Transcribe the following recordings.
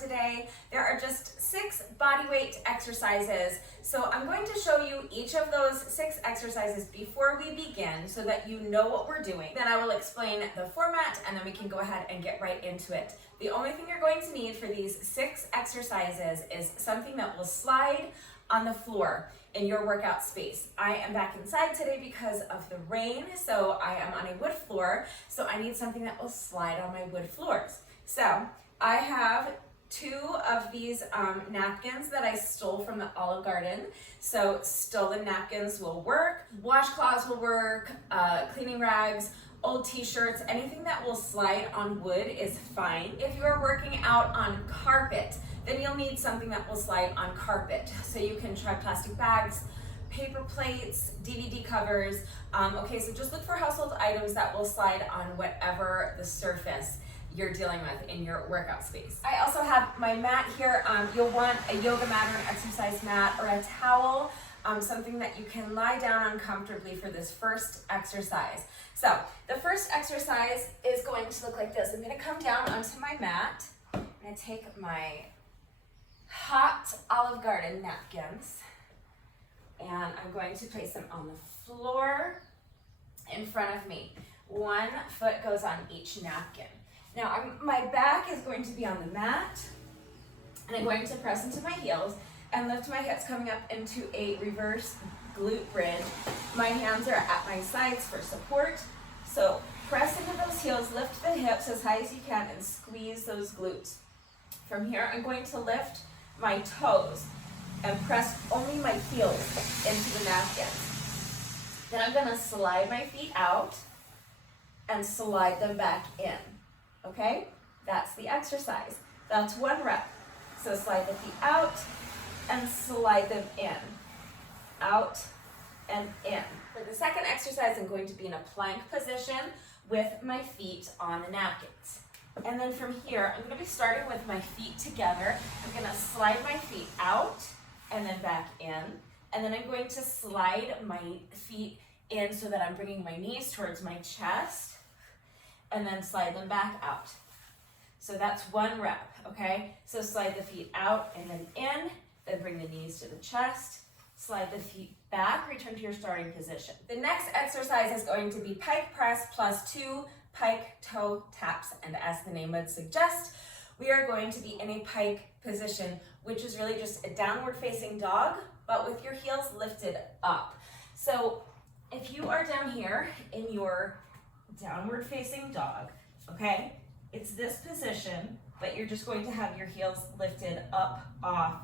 today. There are just 6 body weight exercises. So I'm going to show you each of those 6 exercises before we begin so that you know what we're doing. Then I will explain the format and then we can go ahead and get right into it. The only thing you're going to need for these 6 exercises is something that will slide on the floor in your workout space. I am back inside today because of the rain, so I am on a wood floor, so I need something that will slide on my wood floors. So I have 2 of these napkins that I stole from the Olive Garden. So stolen napkins will work, washcloths will work, cleaning rags, old t-shirts, anything that will slide on wood is fine. If you are working out on carpet, then you'll need something that will slide on carpet. So you can try plastic bags, paper plates, DVD covers. Okay, so just look for household items that will slide on whatever the surface you're dealing with in your workout space. I also have my mat here. You'll want a yoga mat or an exercise mat or a towel, something that you can lie down on comfortably for this first exercise. So the first exercise is going to look like this. I'm going to come down onto my mat. I'm going to take my hot Olive Garden napkins and I'm going to place them on the floor in front of me. 1 foot goes on each napkin. Now my back is going to be on the mat and I'm going to press into my heels and lift my hips coming up into a reverse glute bridge. My hands are at my sides for support. So press into those heels, lift the hips as high as you can and squeeze those glutes. From here, I'm going to lift my toes and press only my heels into the napkins. Then I'm gonna slide my feet out and slide them back in, okay? That's the exercise. That's 1 rep. So slide the feet out and slide them in, out and in. For the second exercise, I'm going to be in a plank position with my feet on the napkins. And then from here, I'm going to be starting with my feet together. I'm going to slide my feet out and then back in. And then I'm going to slide my feet in so that I'm bringing my knees towards my chest and then slide them back out. So that's 1 rep, okay? So slide the feet out and then in, then bring the knees to the chest, slide the feet back, return to your starting position. The next exercise is going to be pike press plus 2 pike toe taps, and as the name would suggest, we are going to be in a pike position, which is really just a downward facing dog, but with your heels lifted up. So if you are down here in your downward facing dog, okay, it's this position, but you're just going to have your heels lifted up off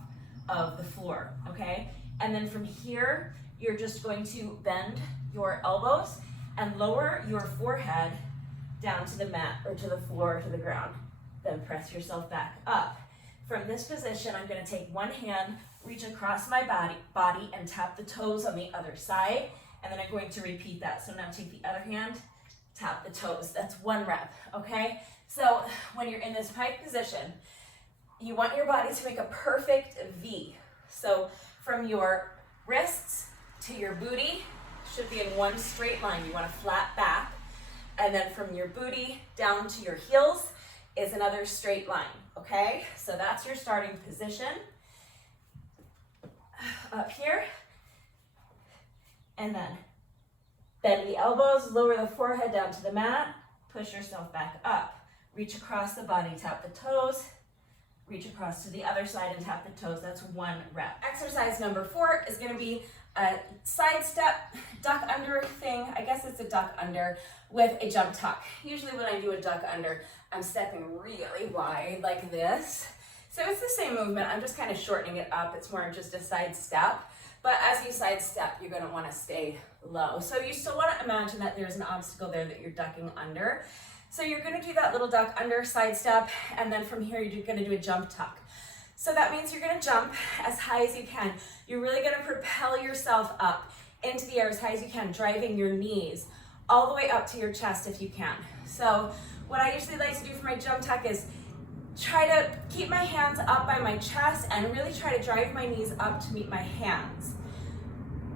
of the floor, okay? And then from here, you're just going to bend your elbows and lower your forehead down to the mat or to the floor or to the ground. Then press yourself back up. From this position, I'm going to take 1 hand, reach across my body and tap the toes on the other side. And then I'm going to repeat that. So now take the other hand, tap the toes. That's 1 rep, okay? So when you're in this pike position, you want your body to make a perfect V. So from your wrists to your booty should be in 1 straight line. You want a flat back. And then from your booty down to your heels is another straight line, okay? So that's your starting position. Up here. And then bend the elbows, lower the forehead down to the mat, push yourself back up. Reach across the body, tap the toes, reach across to the other side and tap the toes. That's 1 rep. Exercise number 4 is gonna be a side step, duck under thing. I guess it's a duck under with a jump tuck. Usually when I do a duck under, I'm stepping really wide like this. So it's the same movement, I'm just kind of shortening it up. It's more just a side step. But as you side step, you're gonna wanna stay low. So you still wanna imagine that there's an obstacle there that you're ducking under. So you're gonna do that little duck under side step, and then from here, you're gonna do a jump tuck. So that means you're gonna jump as high as you can. You're really gonna propel yourself up into the air as high as you can, driving your knees all the way up to your chest if you can. So what I usually like to do for my jump tuck is try to keep my hands up by my chest and really try to drive my knees up to meet my hands.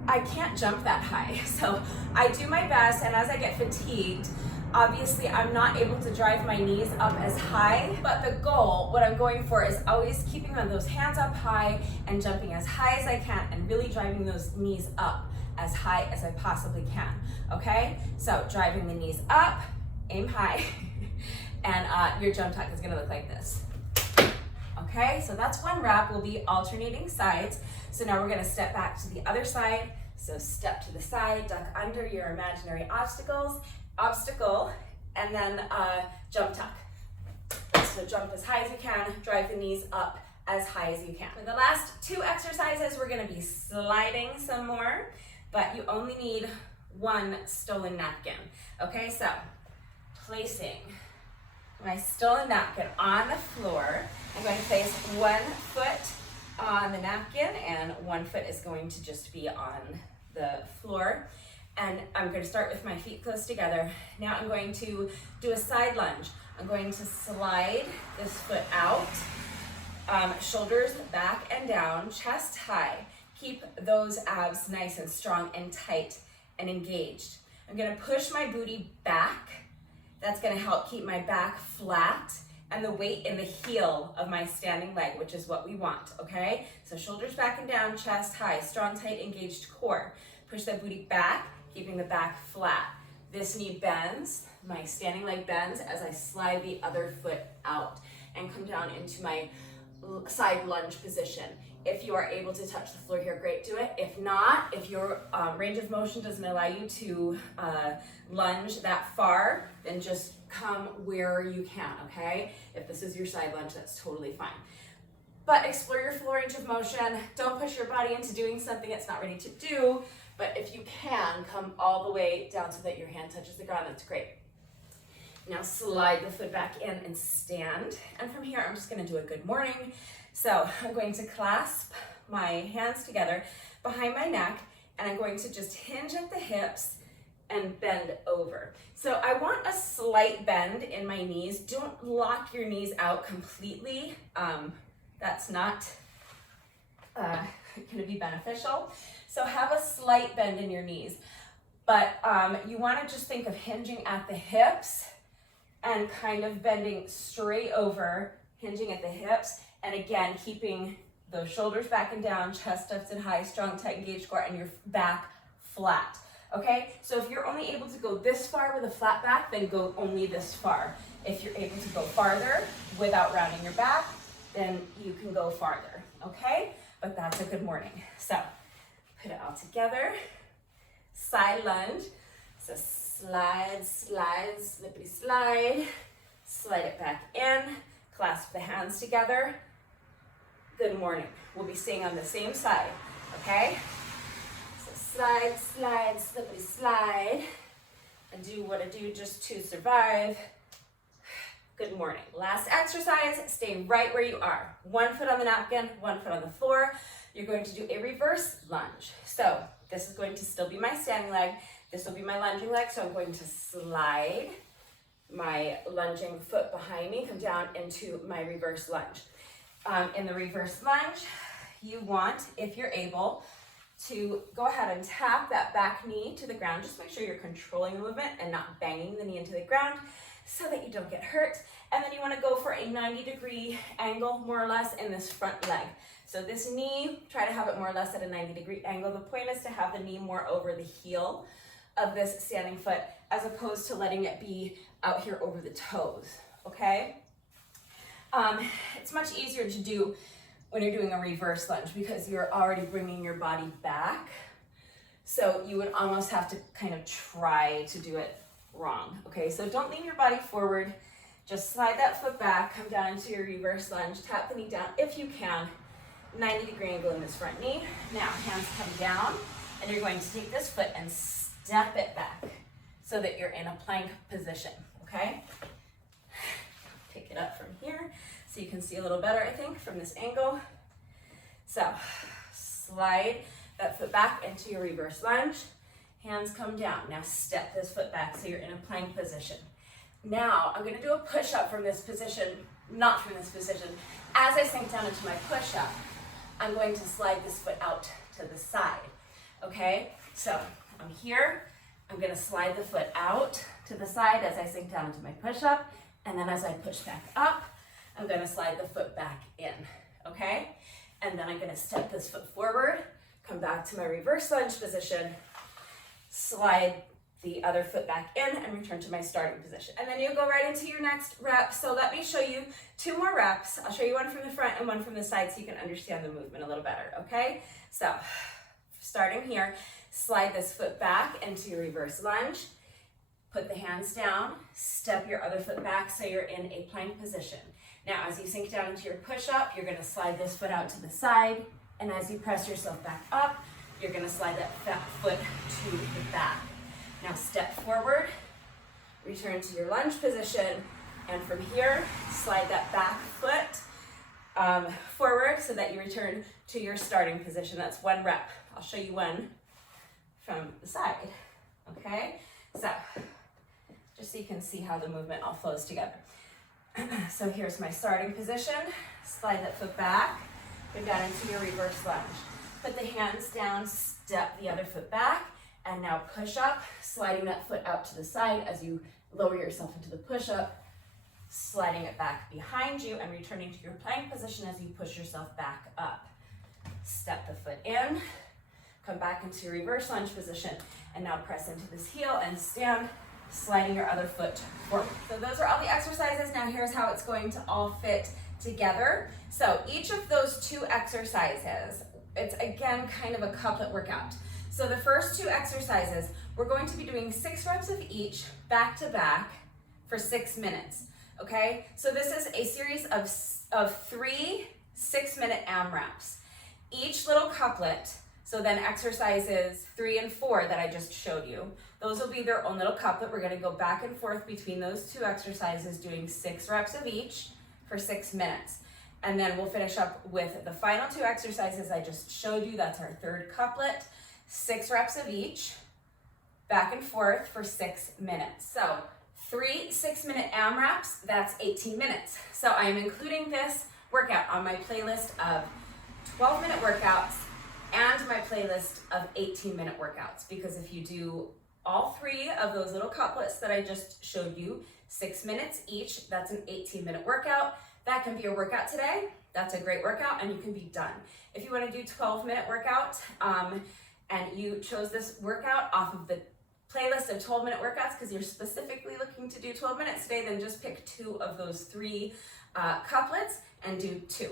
I can't jump that high, so I do my best, and as I get fatigued, Obviously, I'm not able to drive my knees up as high, but the goal, what I'm going for, is always keeping those hands up high and jumping as high as I can and really driving those knees up as high as I possibly can, okay? So driving the knees up, aim high, and your jump tuck is gonna look like this. Okay, so that's one rep. We'll be alternating sides. So now we're gonna step back to the other side. So step to the side, duck under your imaginary obstacle, and then jump tuck. So jump as high as you can, drive the knees up as high as you can. For the last two exercises, we're gonna be sliding some more, but you only need one stolen napkin. Okay, so placing my stolen napkin on the floor. I'm going to place one foot on the napkin and one foot is going to just be on the floor. And I'm going to start with my feet close together. Now I'm going to do a side lunge. I'm going to slide this foot out, shoulders back and down, chest high. Keep those abs nice and strong and tight and engaged. I'm going to push my booty back. That's gonna help keep my back flat and the weight in the heel of my standing leg, which is what we want, okay? So shoulders back and down, chest high, strong, tight, engaged core. Push that booty back, keeping the back flat. This knee bends, my standing leg bends as I slide the other foot out and come down into my side lunge position. If you are able to touch the floor here, great, do it. If not, if your range of motion doesn't allow you to lunge that far, then just come where you can, okay? If this is your side lunge, that's totally fine. But explore your full range of motion. Don't push your body into doing something it's not ready to do, but if you can, come all the way down so that your hand touches the ground, that's great. Now slide the foot back in and stand. And from here, I'm just gonna do a good morning. So I'm going to clasp my hands together behind my neck, and I'm going to just hinge at the hips and bend over. So I want a slight bend in my knees. Don't lock your knees out completely. That's not gonna be beneficial. So have a slight bend in your knees, but you wanna just think of hinging at the hips and kind of bending straight over, hinging at the hips, and again, keeping those shoulders back and down, chest up and high, strong, tight, engaged core, and your back flat, okay? So if you're only able to go this far with a flat back, then go only this far. If you're able to go farther without rounding your back, then you can go farther, okay? But that's a good morning. So put it all together, side lunge. So slide, slide, slippity slide, slide it back in, clasp the hands together. Good morning. We'll be staying on the same side, okay? So slide, slide, slippity slide, and do what I do just to survive. Good morning. Last exercise, stay right where you are. One foot on the napkin, one foot on the floor. You're going to do a reverse lunge. So this is going to still be my standing leg. This will be my lunging leg. So I'm going to slide my lunging foot behind me, come down into my reverse lunge. In the reverse lunge, you want, if you're able, to go ahead and tap that back knee to the ground. Just make sure you're controlling the movement and not banging the knee into the ground so that you don't get hurt. And then you want to go for a 90-degree angle, more or less, in this front leg. So this knee, try to have it more or less at a 90-degree angle. The point is to have the knee more over the heel of this standing foot as opposed to letting it be out here over the toes, okay? It's much easier to do when you're doing a reverse lunge because you're already bringing your body back. So you would almost have to kind of try to do it wrong, okay? So don't lean your body forward. Just slide that foot back, come down into your reverse lunge, tap the knee down if you can, 90-degree angle in this front knee. Now hands come down, and you're going to take this foot and step it back so that you're in a plank position, okay? Pick it up from here so you can see a little better, I think, from this angle. So slide that foot back into your reverse lunge. Hands come down. Now step this foot back so you're in a plank position. Now I'm gonna do a push-up from this position, not from this position. As I sink down into my push-up, I'm going to slide this foot out to the side, okay? So I'm here, I'm gonna slide the foot out to the side as I sink down into my push-up, and then as I push back up, I'm gonna slide the foot back in, okay? And then I'm gonna step this foot forward, come back to my reverse lunge position, slide the other foot back in, and return to my starting position. And then you go right into your next rep. So let me show you 2 more reps. I'll show you one from the front and one from the side so you can understand the movement a little better, okay? So starting here, slide this foot back into your reverse lunge, put the hands down, step your other foot back so you're in a plank position. Now, as you sink down into your push-up, you're gonna slide this foot out to the side, and as you press yourself back up, you're gonna slide that foot to the back. Now step forward, return to your lunge position, and from here, slide that back foot forward so that you return to your starting position. That's 1 rep. I'll show you one from the side, okay? So, just so you can see how the movement all flows together. So here's my starting position. Slide that foot back, go down into your reverse lunge. Put the hands down, step the other foot back, and now push up, sliding that foot out to the side as you lower yourself into the push-up, sliding it back behind you and returning to your plank position as you push yourself back up. Step the foot in, come back into your reverse lunge position, and now press into this heel and stand, sliding your other foot forward. So those are all the exercises. Now here's how it's going to all fit together. So each of those 2 exercises, it's again kind of a couplet workout. So the first 2 exercises, we're going to be doing 6 reps of each back to back for 6 minutes, okay? So this is a series of 3 6-minute AMRAPs. Each little couplet, so then exercises 3 and 4 that I just showed you, those will be their own little couplet. We're gonna go back and forth between those 2 exercises, doing 6 reps of each for 6 minutes. And then we'll finish up with the final 2 exercises I just showed you. That's our 3rd couplet. 6 reps of each, back and forth for 6 minutes. So 3 6-minute AMRAPs, that's 18 minutes. So I'm including this workout on my playlist of 12-minute workouts and my playlist of 18-minute workouts, because if you do all 3 of those little couplets that I just showed you, 6 minutes each, that's an 18-minute workout. That can be a workout today. That's a great workout and you can be done. If you want to do 12-minute workout, and you chose this workout off of the playlist of 12-minute workouts because you're specifically looking to do 12 minutes today, then just pick 2 of those 3 couplets and do 2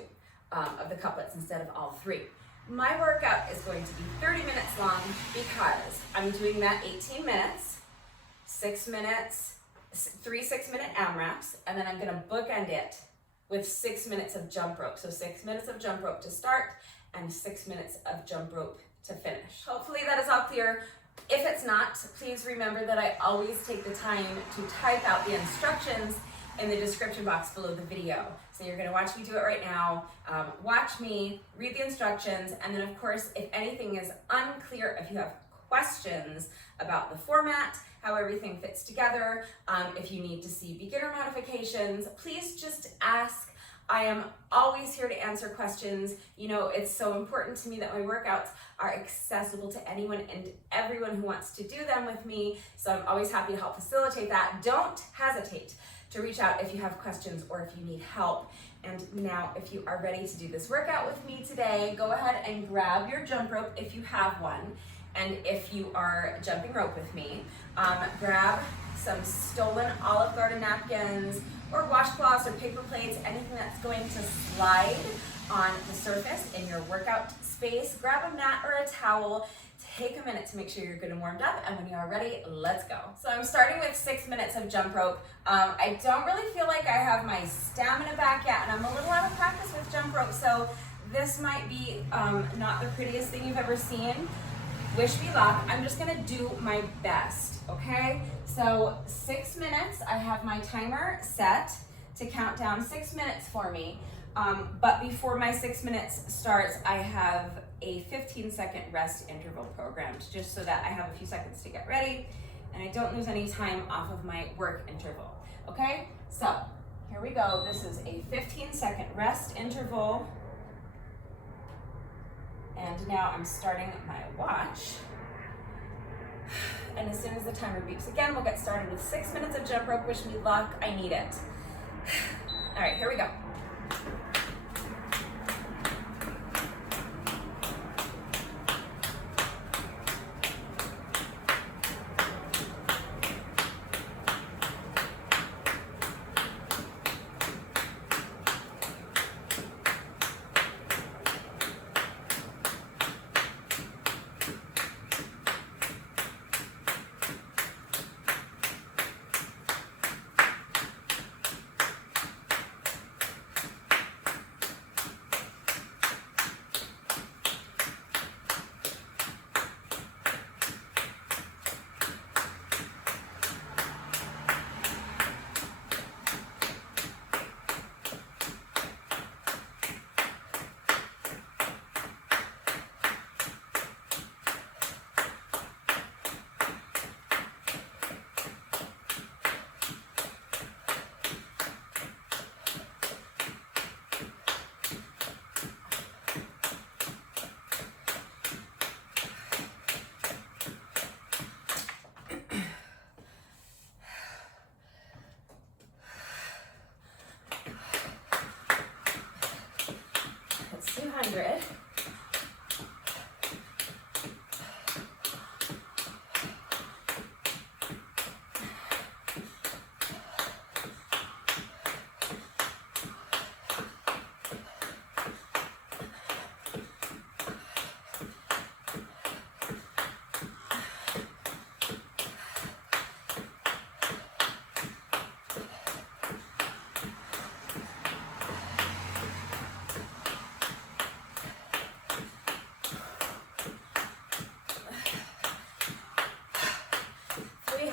of the couplets instead of all 3. My workout is going to be 30 minutes long because I'm doing that 18 minutes, 6 minutes, 3 6-minute AMRAPs, and then I'm gonna bookend it with 6 minutes of jump rope. So 6 minutes of jump rope to start and 6 minutes of jump rope to finish. Hopefully that is all clear. If it's not, please remember that I always take the time to type out the instructions in the description box below the video. So you're gonna watch me do it right now, watch me, read the instructions, and then of course, if anything is unclear, if you have questions about the format, how everything fits together, if you need to see beginner modifications, please just ask. I am always here to answer questions. You know, it's so important to me that my workouts are accessible to anyone and everyone who wants to do them with me. So I'm always happy to help facilitate that. Don't hesitate to reach out if you have questions or if you need help. And now, if you are ready to do this workout with me today, go ahead and grab your jump rope if you have one. And if you are jumping rope with me, grab some stolen Olive Garden napkins or washcloths or paper plates, anything that's going to slide on the surface in your workout space. Grab a mat or a towel. Take a minute to make sure you're good and warmed up, and when you are ready, let's go. So I'm starting with 6 minutes of jump rope. I don't really feel like I have my stamina back yet, and I'm a little out of practice with jump rope, so this might be not the prettiest thing you've ever seen. Wish me luck. I'm just gonna do my best, okay? So 6 minutes, I have my timer set to count down 6 minutes for me. But before my 6 minutes starts, I have a 15-second rest interval programmed, just so that I have a few seconds to get ready and I don't lose any time off of my work interval, okay? So here we go. This is a 15-second rest interval. And now I'm starting my watch. And as soon as the timer beeps again, we'll get started with 6 minutes of jump rope. Wish me luck, I need it. All right, here we go. That's 200.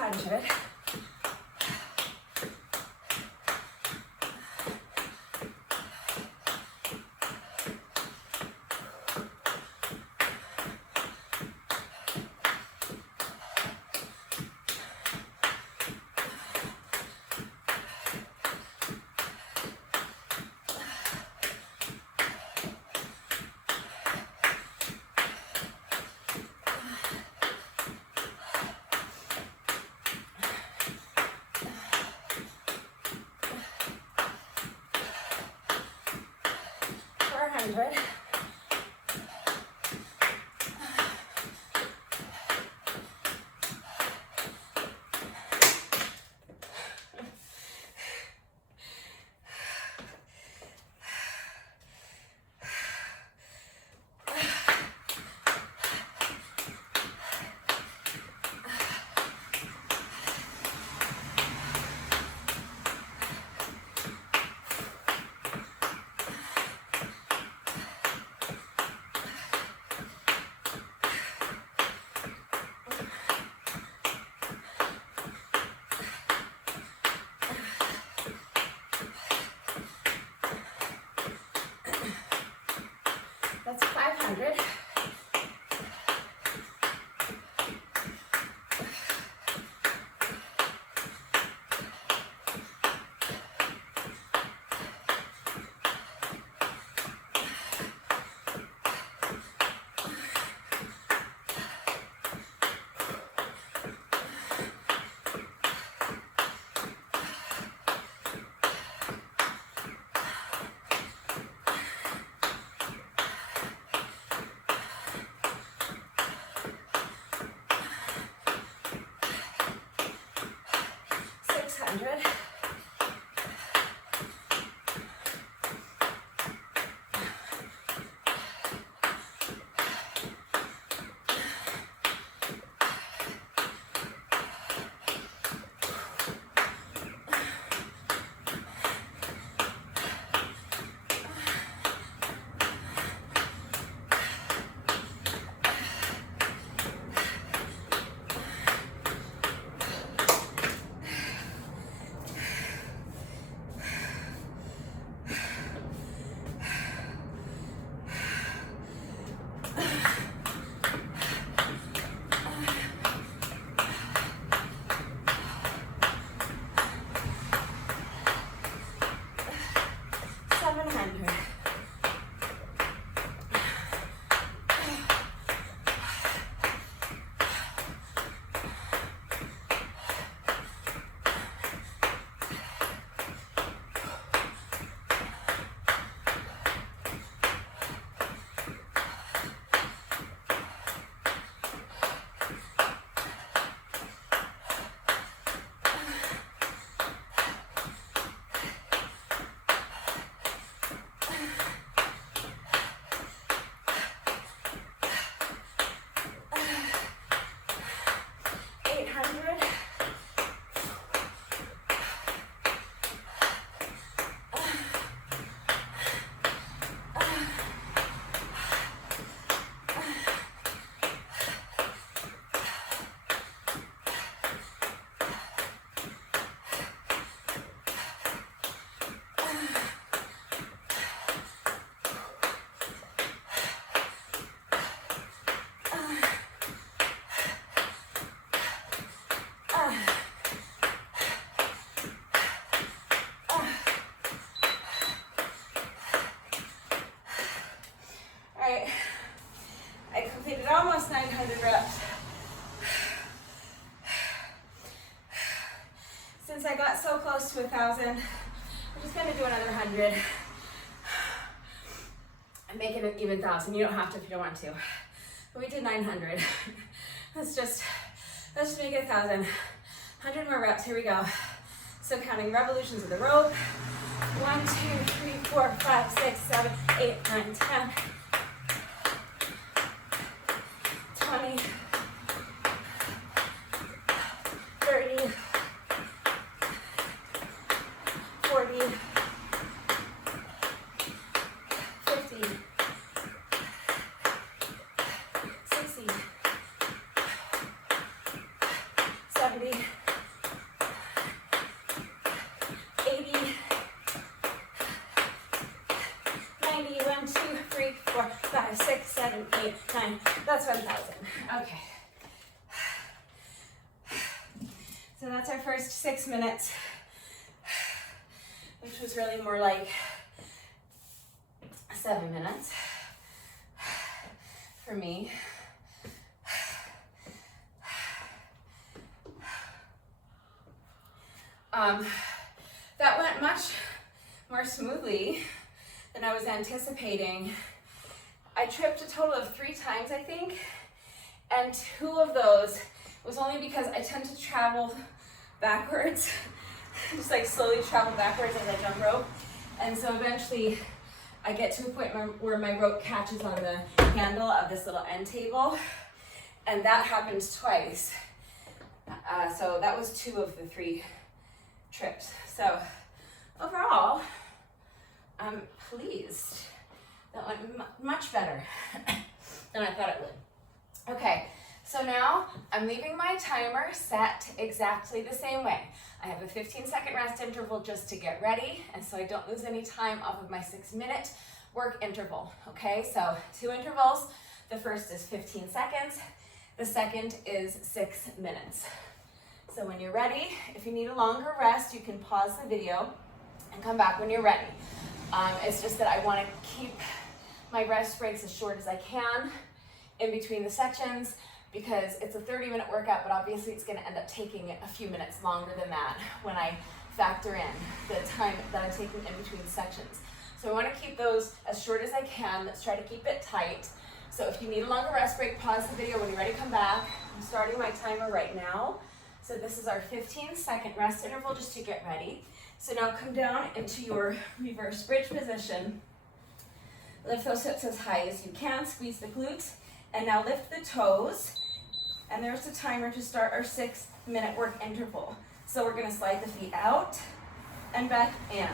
Hundred. That's 500. 100 reps. Since I got so close to 1,000, we're just gonna do another 100. And make it an even 1,000. You don't have to if you don't want to. But we did 900. Let's just make it 1,000. 100 more reps, here we go. So counting revolutions of the rope. 1, 2, 3, 4, 5, 6, 7, 8, 9, 10, 20, 30, 40, 50, 60, 70, 80, 90, 1, 2, 3, 4, 5, 6, 7, 8, 9. That's 1,000. Okay. So that's our first 6 minutes, which was really more like 7 minutes for me. That went much more smoothly than I was anticipating. I tripped a total of 3 times, I think, and 2 of those was only because I tend to travel backwards, just like slowly travel backwards as I jump rope. And so eventually I get to a point where my rope catches on the handle of this little end table, and that happened twice. So that was 2 of the 3 trips. So overall, I'm pleased. That went much better than I thought it would. Okay, so now I'm leaving my timer set exactly the same way. I have a 15-second rest interval just to get ready, and so I don't lose any time off of my 6-minute work interval. Okay, so 2 intervals. The first is 15 seconds. The second is 6 minutes. So when you're ready, if you need a longer rest, you can pause the video and come back when you're ready. It's just that I want to keep my rest breaks as short as I can in between the sections, because it's a 30-minute workout, but obviously it's going to end up taking a few minutes longer than that when I factor in the time that I'm taking in between sections. So I want to keep those as short as I can. Let's try to keep it tight. So if you need a longer rest break, pause the video. When you're ready, come back. I'm starting my timer right now. So this is our 15-second rest interval just to get ready. So now come down into your reverse bridge position. Lift those hips as high as you can, squeeze the glutes, and now lift the toes. And there's the timer to start our 6-minute work interval. So we're gonna slide the feet out and back in.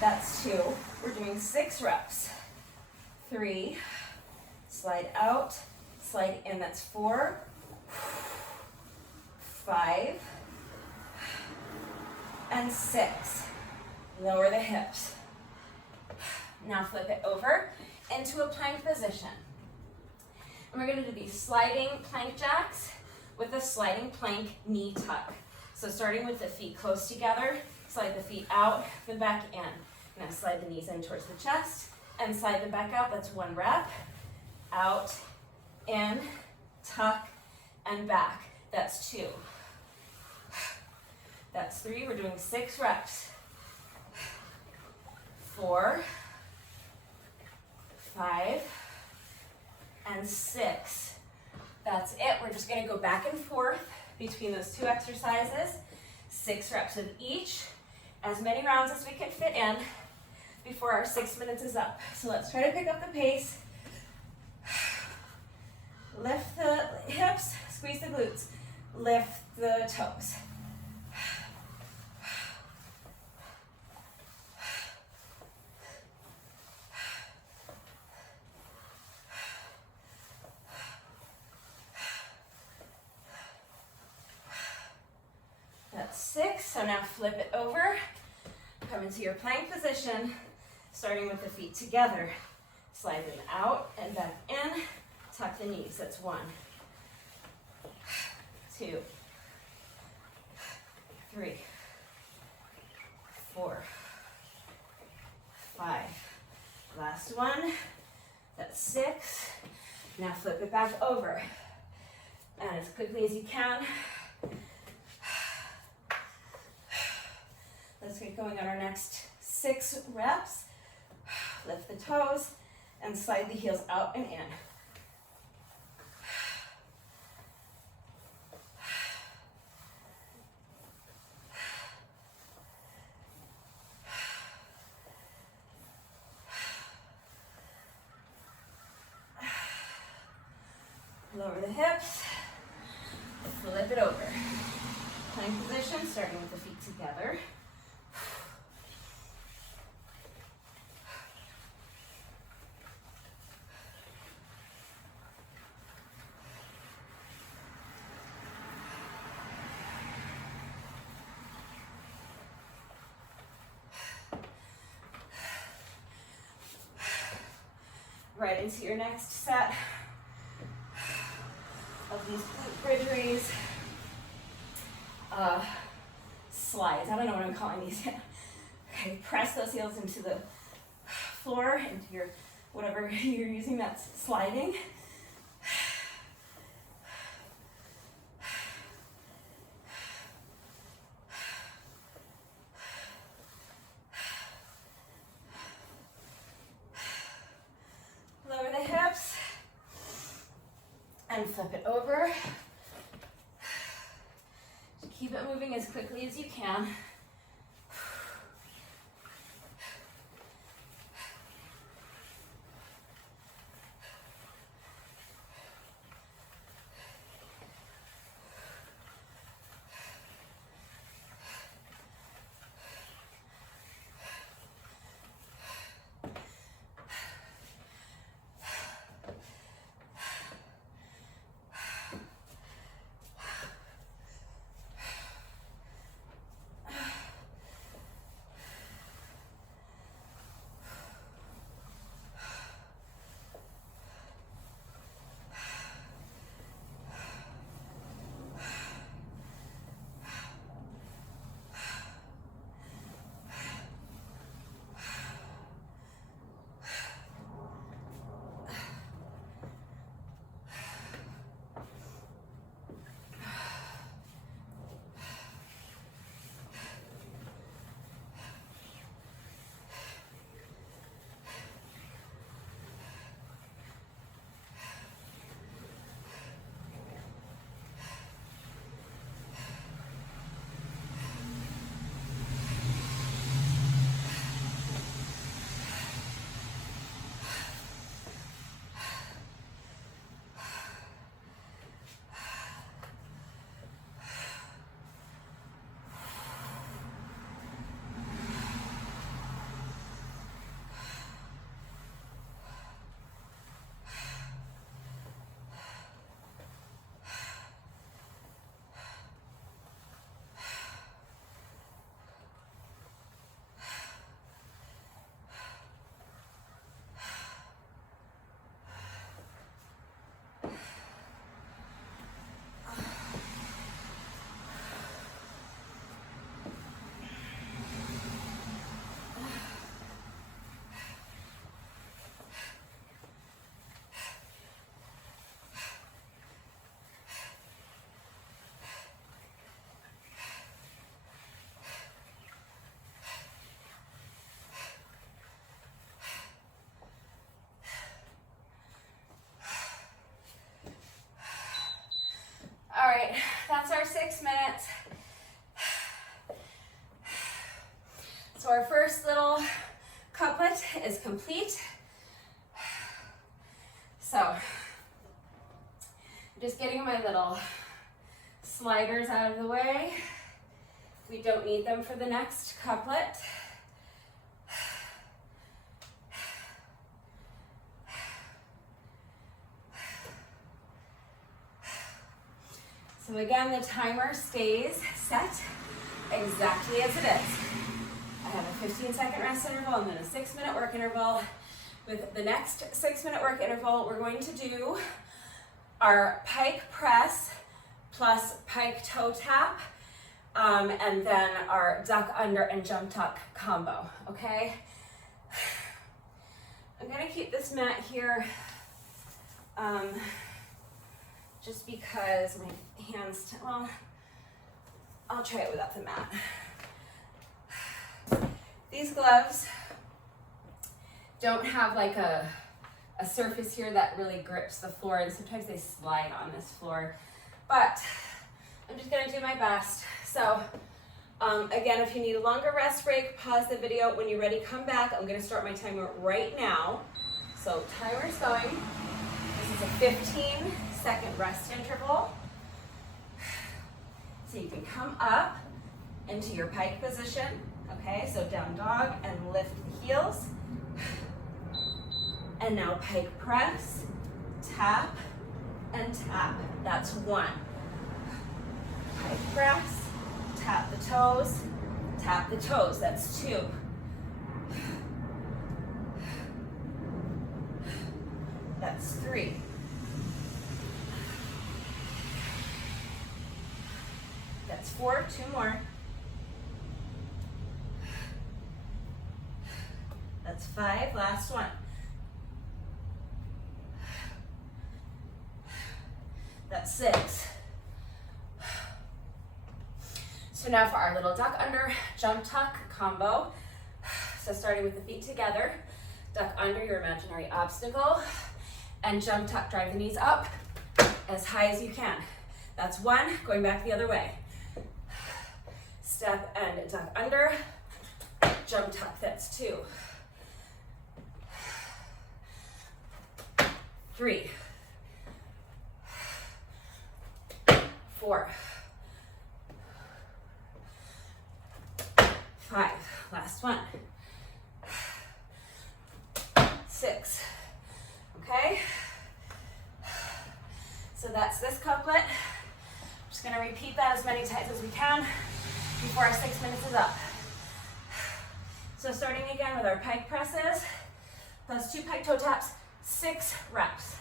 That's 2. We're doing 6 reps. 3, slide out, slide in, that's 4, 5, and 6. Lower the hips. Now flip it over into a plank position. And we're going to do these sliding plank jacks with a sliding plank knee tuck. So starting with the feet close together, slide the feet out, then back in. Now slide the knees in towards the chest and slide them back out. That's 1 rep. Out, in, tuck, and back. That's 2. That's 3. We're doing 6 reps. 4, 5, and 6. That's it. We're just going to go back and forth between those 2 exercises. 6 reps of each. As many rounds as we can fit in before our 6 minutes is up. So let's try to pick up the pace. Lift the hips, squeeze the glutes. Lift the toes. That's 6, so now flip it over. Come into your plank position, starting with the feet together. Slide them out and back in. Tuck the knees, that's 1, 2, 3, 4, 5. Last one, that's 6. Now flip it back over. And as quickly as you can. Let's get going on our next 6 reps. Lift the toes and slide the heels out and in. Lower the hips, flip it over. Plank position, starting with the feet together. Right into your next set of these glute bridge raise slides. I don't know what I'm calling these yet. Okay, press those heels into the floor, into your whatever you're using that's sliding. Lower the hips and flip it over. Keep it moving as quickly as you can. All right, that's our 6 minutes. So our first little couplet is complete. So I'm just getting my little sliders out of the way. We don't need them for the next couplet. So again, the timer stays set exactly as it is. I have a 15-second rest interval and then a 6-minute work interval. With the next 6-minute work interval, we're going to do our pike press plus pike toe tap, and then our duck under and jump tuck combo, okay? I'm gonna keep this mat here just because my hands, well, I'll try it without the mat. These gloves don't have like a surface here that really grips the floor, and sometimes they slide on this floor, but I'm just gonna do my best. So again, if you need a longer rest break, pause the video. When you're ready, come back. I'm gonna start my timer right now. So timer's going. This is a 15-second rest interval. So you can come up into your pike position. Okay, so down dog and lift the heels. And now pike press, tap, and tap. That's 1. Pike press, tap the toes, tap the toes. That's 2. That's 3. That's 4, 2 more. That's 5, last one. That's 6. So now for our little duck under, jump tuck combo. So starting with the feet together, duck under your imaginary obstacle, and jump tuck, drive the knees up as high as you can. That's 1, going back the other way. Step and duck under, jump tuck, that's 2. 3. 4. 5, last one. 6, okay? So that's this couplet. I'm just gonna repeat that as many times as we can before our 6 minutes is up. So starting again with our pike presses, plus 2 pike toe taps, 6 reps.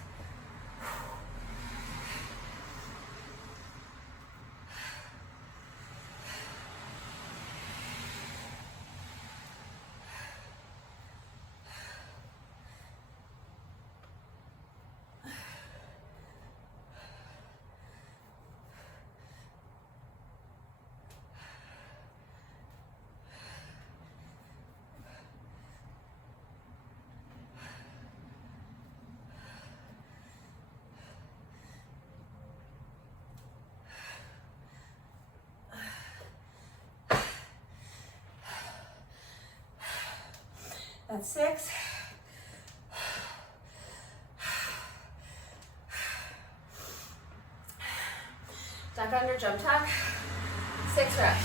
That's 6. Duck under, jump tuck, 6 reps.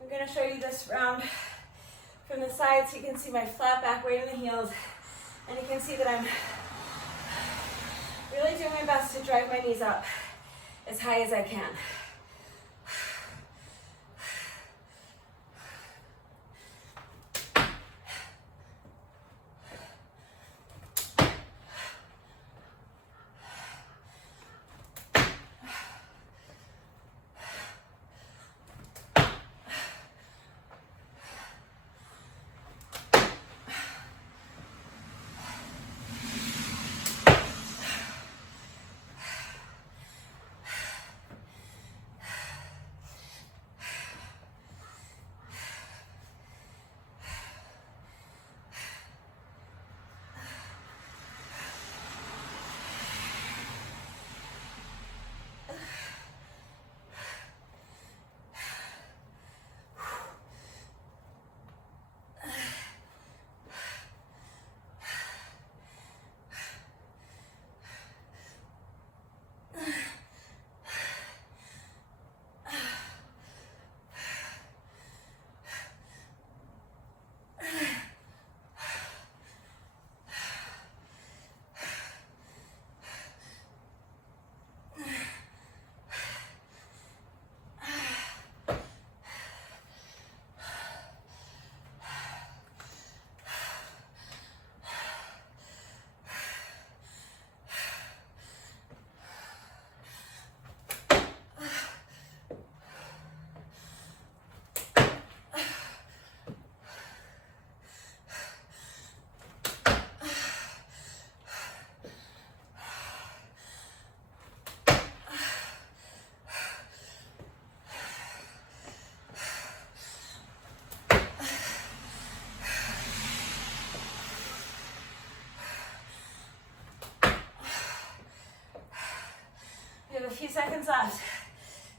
I'm going to show you this round from the side so you can see my flat back weight in the heels, and you can see that I'm really doing my best to drive my knees up as high as I can. few seconds left.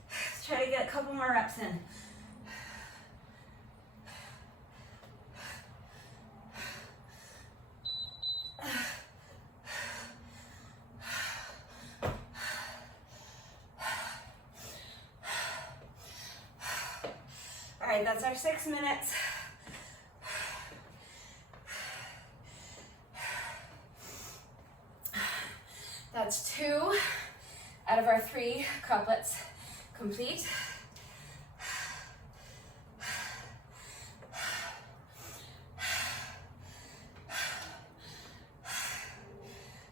Let's try to get a couple more reps in. All right, that's our 6 minutes. That's 2 out of our 3 couplets complete.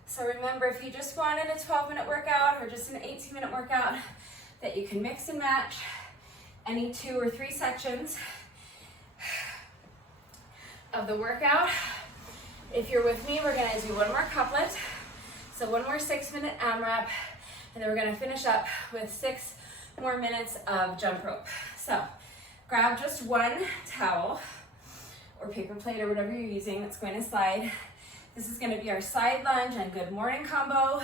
So remember, if you just wanted a 12-minute workout or just an 18-minute workout, that you can mix and match any 2 or 3 sections of the workout. If you're with me, we're gonna do one more couplet. So one more 6-minute AMRAP, and then we're gonna finish up with 6 more minutes of jump rope. So grab just one towel or paper plate or whatever you're using that's going to slide. This is gonna be our side lunge and good morning combo,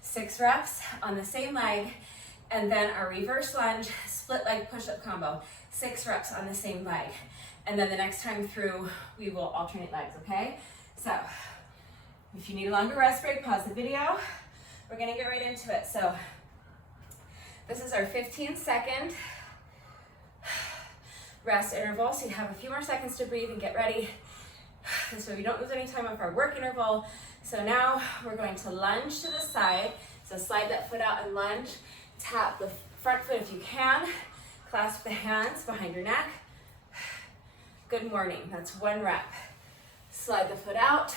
6 reps on the same leg, and then our reverse lunge, split leg push-up combo, 6 reps on the same leg. And then the next time through, we will alternate legs, okay? So if you need a longer rest break, pause the video. We're gonna get right into it. So this is our 15-second rest interval. So you have a few more seconds to breathe and get ready. So we don't lose any time off our work interval. So now we're going to lunge to the side. So slide that foot out and lunge. Tap the front foot if you can. Clasp the hands behind your neck. Good morning, that's 1 rep. Slide the foot out.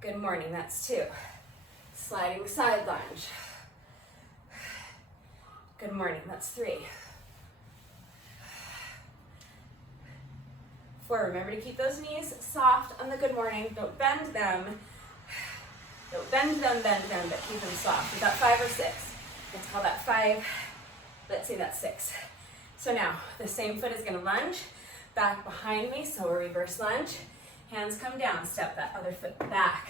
Good morning, that's 2. Sliding side lunge. Good morning, that's 3. 4, remember to keep those knees soft on the good morning. Don't bend them. Don't bend them, but keep them soft. We've got 5 or 6. Let's call that 5. Let's say that's 6. So now, the same foot is gonna lunge back behind me, so a reverse lunge. Hands come down, step that other foot back.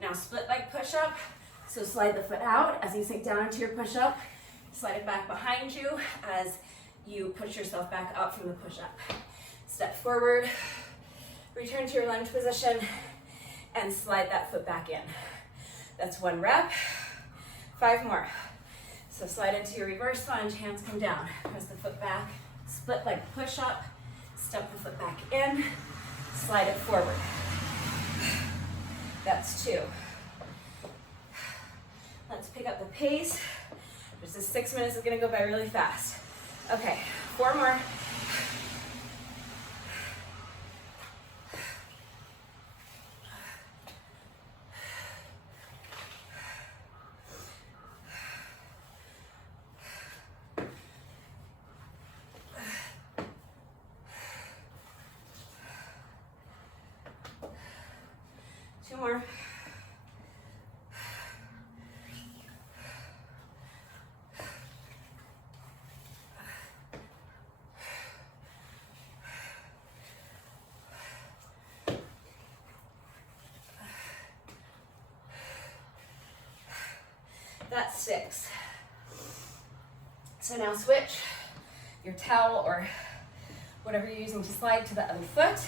Now split leg push-up, so slide the foot out as you sink down into your push-up. Slide it back behind you as you push yourself back up from the push-up. Step forward, return to your lunge position, and slide that foot back in. That's 1 rep, 5 more. So slide into your reverse lunge, hands come down, press the foot back, split leg push-up, step the foot back in, slide it forward. That's 2. Let's pick up the pace. Just the 6 minutes is gonna go by really fast. Okay, 4 more. More. That's 6. So now switch your towel or whatever you're using to slide to the other foot.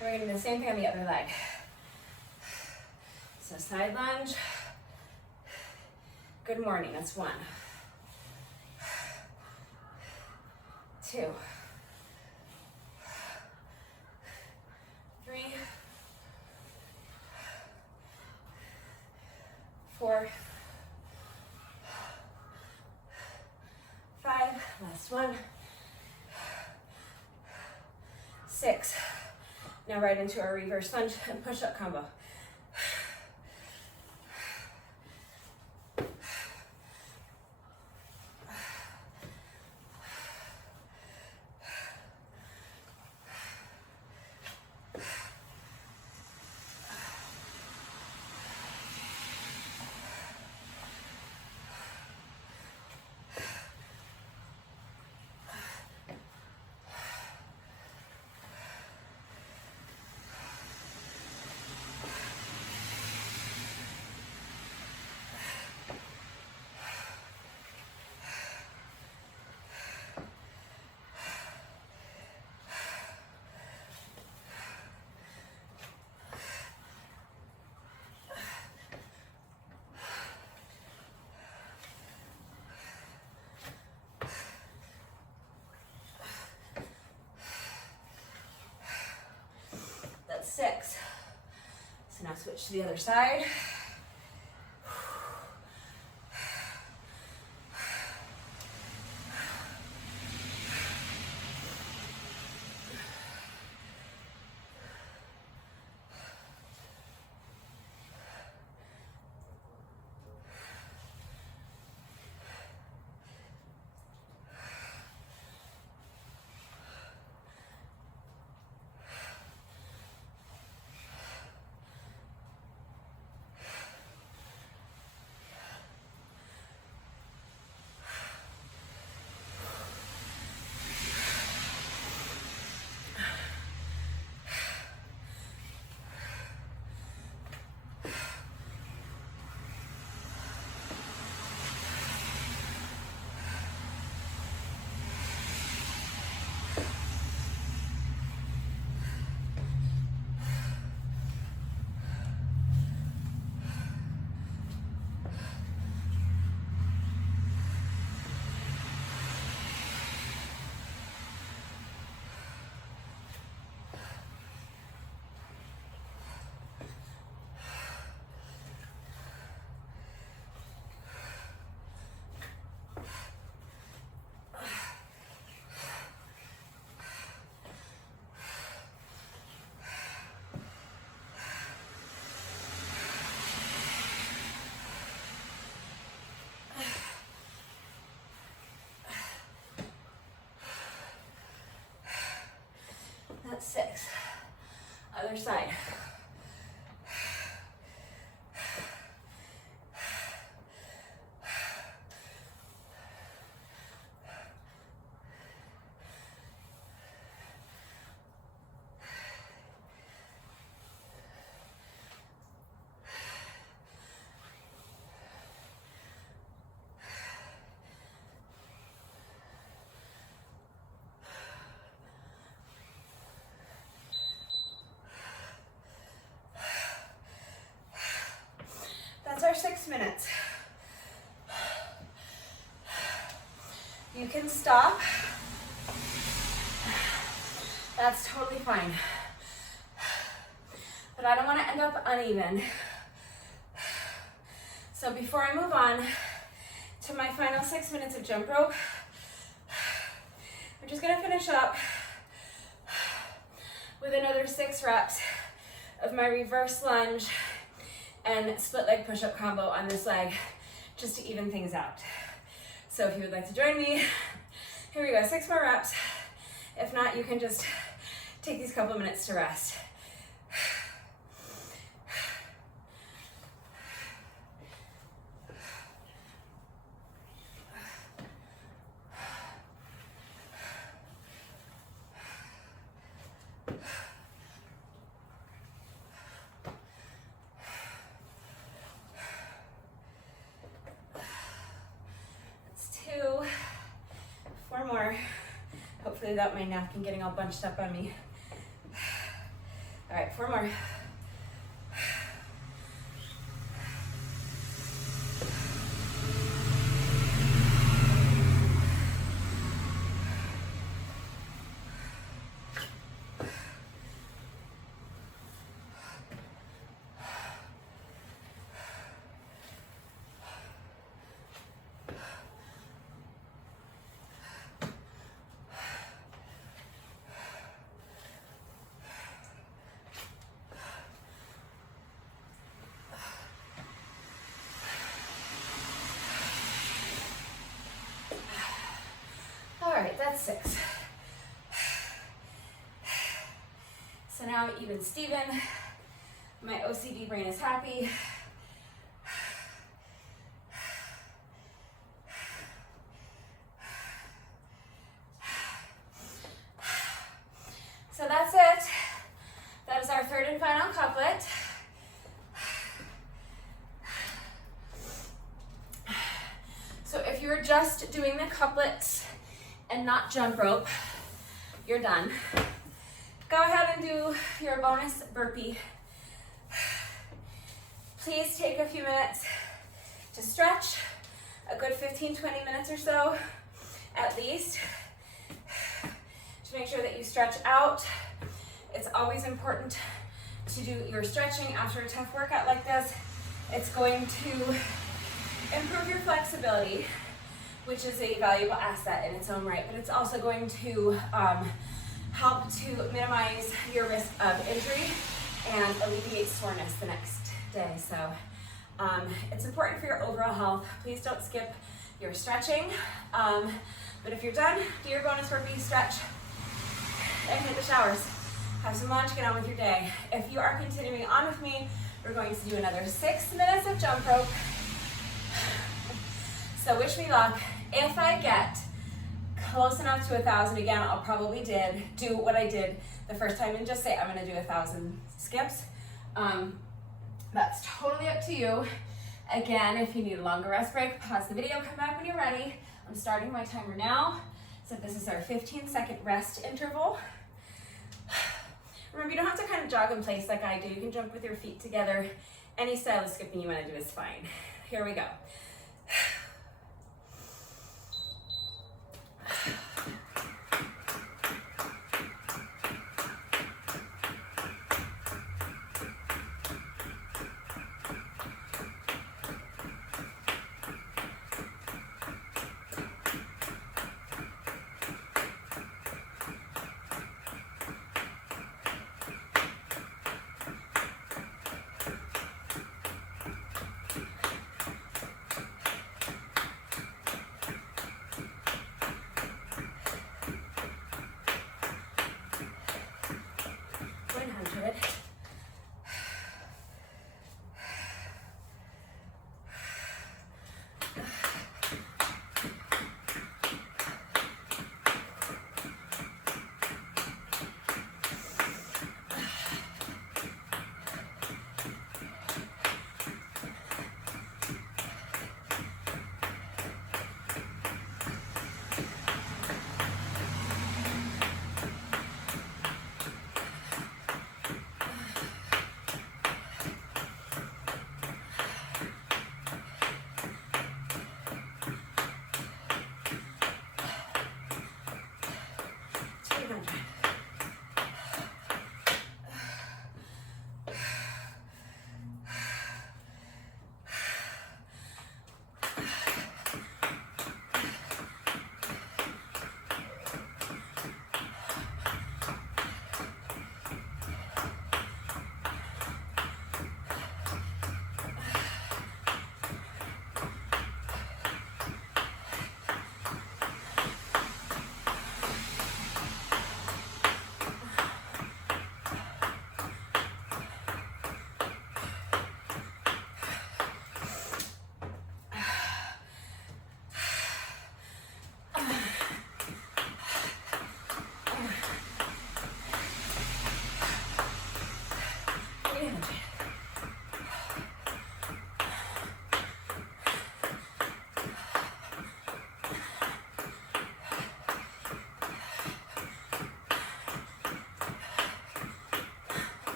We're gonna do the same thing on the other leg. So side lunge. Good morning, that's 1. 2. 3. 4. 5. Last 1. 6. Now right into our reverse lunge and push-up combo. Switch to the other side. That's 6. Other side. That's our 6 minutes. You can stop. That's totally fine. But I don't want to end up uneven. So before I move on to my final 6 minutes of jump rope, we're just going to finish up with another 6 reps of my reverse lunge and split leg push-up combo on this leg, just to even things out. So if you would like to join me, here we go, 6 more reps. If not, you can just take these couple minutes to rest. Without my napkin getting all bunched up on me. All right, 4 more. All right, that's 6. So now even Steven, my OCD brain is happy. So that's it. That is our 3rd and final couplet. So if you're just doing the couplets and not jump rope, you're done. Go ahead and do your bonus burpee. Please take a few minutes to stretch, a good 15-20 minutes or so at least, to make sure that you stretch out. It's always important to do your stretching after a tough workout like this. It's going to improve your flexibility, which is a valuable asset in its own right, but it's also going to help to minimize your risk of injury and alleviate soreness the next day. So it's important for your overall health. Please don't skip your stretching. But if you're done, do your bonus burpee, stretch, and hit the showers. Have some lunch, get on with your day. If you are continuing on with me, we're going to do another 6 minutes of jump rope. So wish me luck. If I get close enough to 1,000 again, I'll probably do what I did the first time and just say I'm gonna do 1,000 skips. That's totally up to you. Again, if you need a longer rest break, pause the video, come back when you're ready. I'm starting my timer now. So this is our 15-second rest interval. Remember, you don't have to kind of jog in place like I do. You can jump with your feet together. Any style of skipping you want to do is fine. Here we go.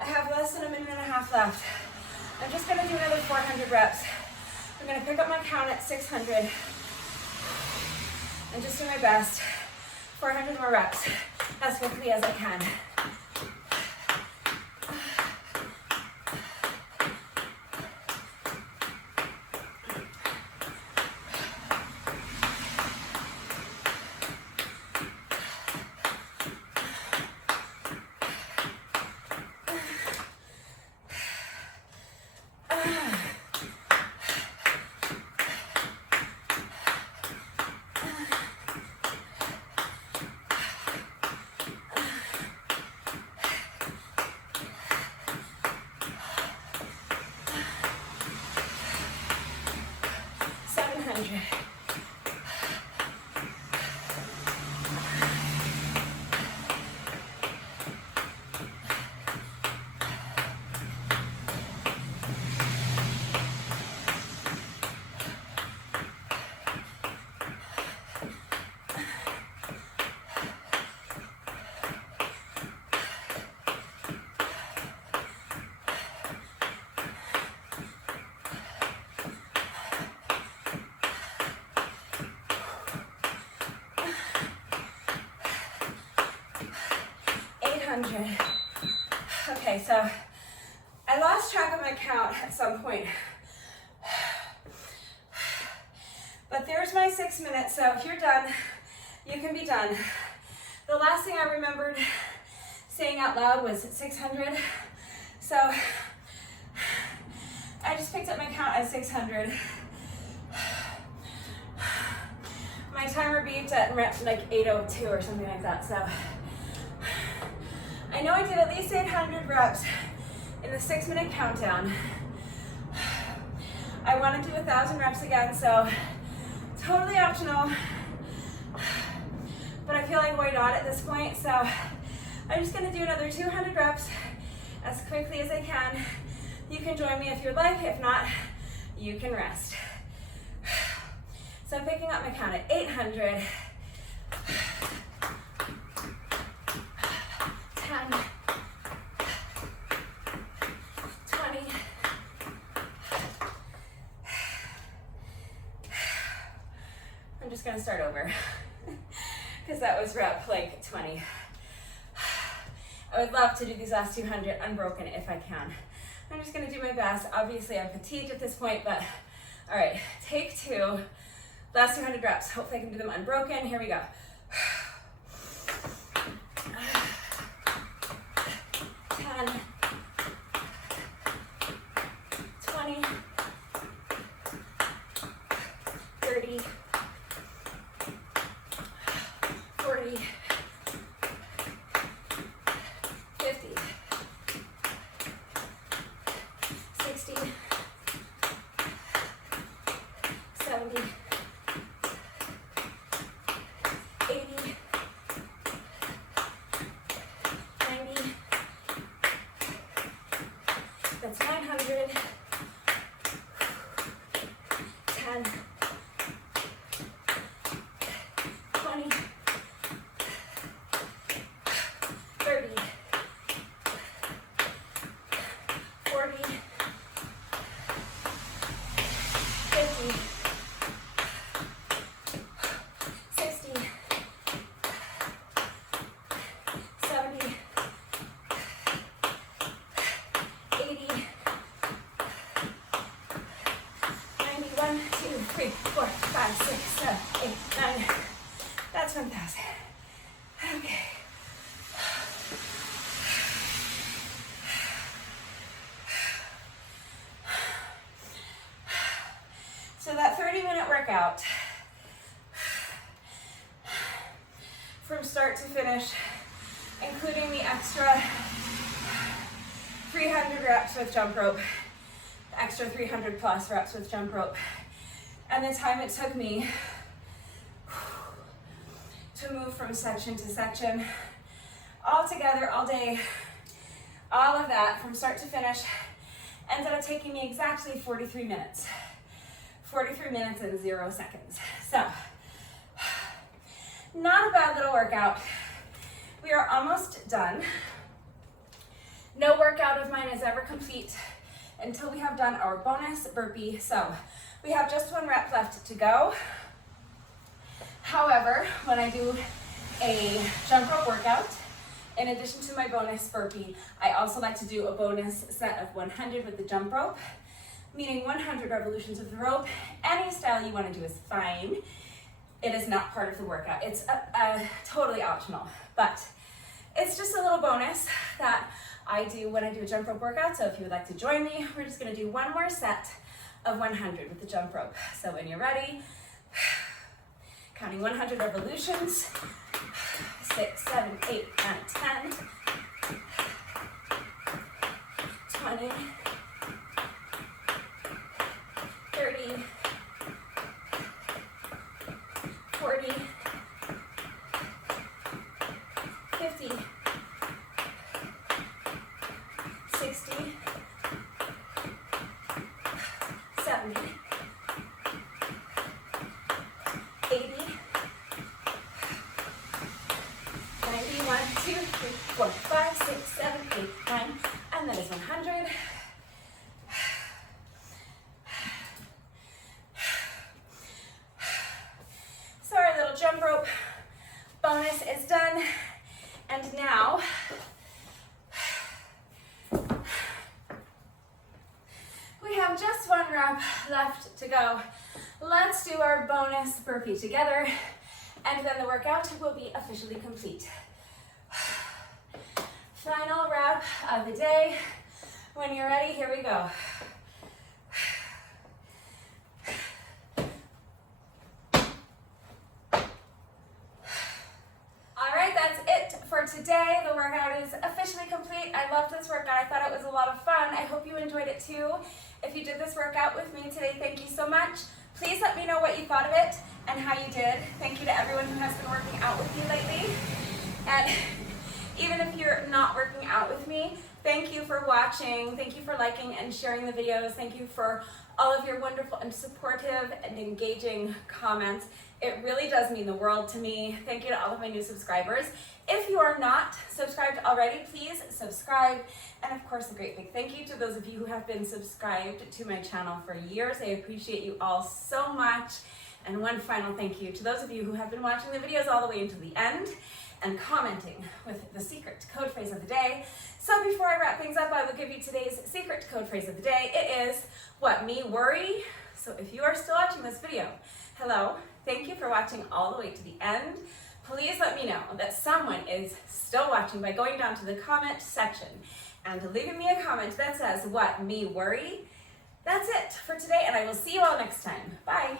I have less than a minute and a half left. I'm just gonna do another 400 reps. I'm gonna pick up my count at 600 and just do my best. 400 more reps as quickly as I can. Okay, so I lost track of my count at some point, but there's my 6 minutes. So if you're done, you can be done. The last thing I remembered saying out loud was 600. So I just picked up my count at 600. My timer beeped at like 8:02 or something like that. So I know I did at least 800 reps in the 6 minute countdown. I want to do 1,000 reps again, so totally optional. But I feel like why not at this point, so I'm just going to do another 200 reps as quickly as I can. You can join me if you'd like. If not, you can rest. So I'm picking up my count at 800. 10, 20, I'm just gonna start over because that was rep like 20. I would love to do these last 200 unbroken if I can. I'm just gonna do my best. Obviously I'm fatigued at this point, but all right, take 2, last 200 reps. Hopefully I can do them unbroken. Here we go. 10, 20, 30, 40, 50, 60, 70, 80, 90, that's 900, 10, 20, 30, 40, 50, 60, 70, 80, 91, 2, 3, 4, 5, 6, 7, 8, 9. That's 1,000. Okay. So that 30-minute workout, from start to finish, including the extra 300 reps with jump rope, the extra 300 plus reps with jump rope, and the time it took me to move from section to section, all together, all day, all of that from start to finish, ended up taking me exactly 43 minutes. 43 minutes and 0 seconds. So, not a bad little workout. We are almost done. No workout of mine is ever complete until we have done our bonus burpee. So we have just 1 rep left to go. However, when I do a jump rope workout, in addition to my bonus burpee, I also like to do a bonus set of 100 with the jump rope, meaning 100 revolutions of the rope. Any style you want to do is fine. It is not part of the workout. It's totally optional, but it's just a little bonus that I do when I do a jump rope workout. So if you would like to join me, we're just going to do 1 more set of 100 with the jump rope. So when you're ready, counting 100 revolutions, 6, 7, 8, 9, 10, 20, 30, 40, 50, 60, 70, 80, 91, 2, 3, 4, 5, 6, 7, 8, 9, and that is 100. So our little jump rope bonus is done, and now we have just 1 rep left to go. Let's do our bonus burpee together, and then the workout will be officially complete. Final rep of the day. When you're ready, here we go. All right, that's it for today. The workout is officially complete. I loved this workout. I thought it was a lot of fun. I hope you enjoyed it too. If you did this workout with me today, thank you so much. Please let me know what you thought of it and how you did. Thank you to everyone who has been working out with me lately. And even if you're not working out with me, thank you for watching. Thank you for liking and sharing the videos. Thank you for all of your wonderful and supportive and engaging comments. It really does mean the world to me. Thank you to all of my new subscribers. If you are not subscribed already, please subscribe. And of course, a great big thank you to those of you who have been subscribed to my channel for years. I appreciate you all so much. And one final thank you to those of you who have been watching the videos all the way until the end and commenting with the secret code phrase of the day. So before I wrap things up, I will give you today's secret code phrase of the day. It is, what me worry? So if you are still watching this video, hello, thank you for watching all the way to the end. Please let me know that someone is still watching by going down to the comment section and leaving me a comment that says, what me worry? That's it for today, and I will see you all next time. Bye.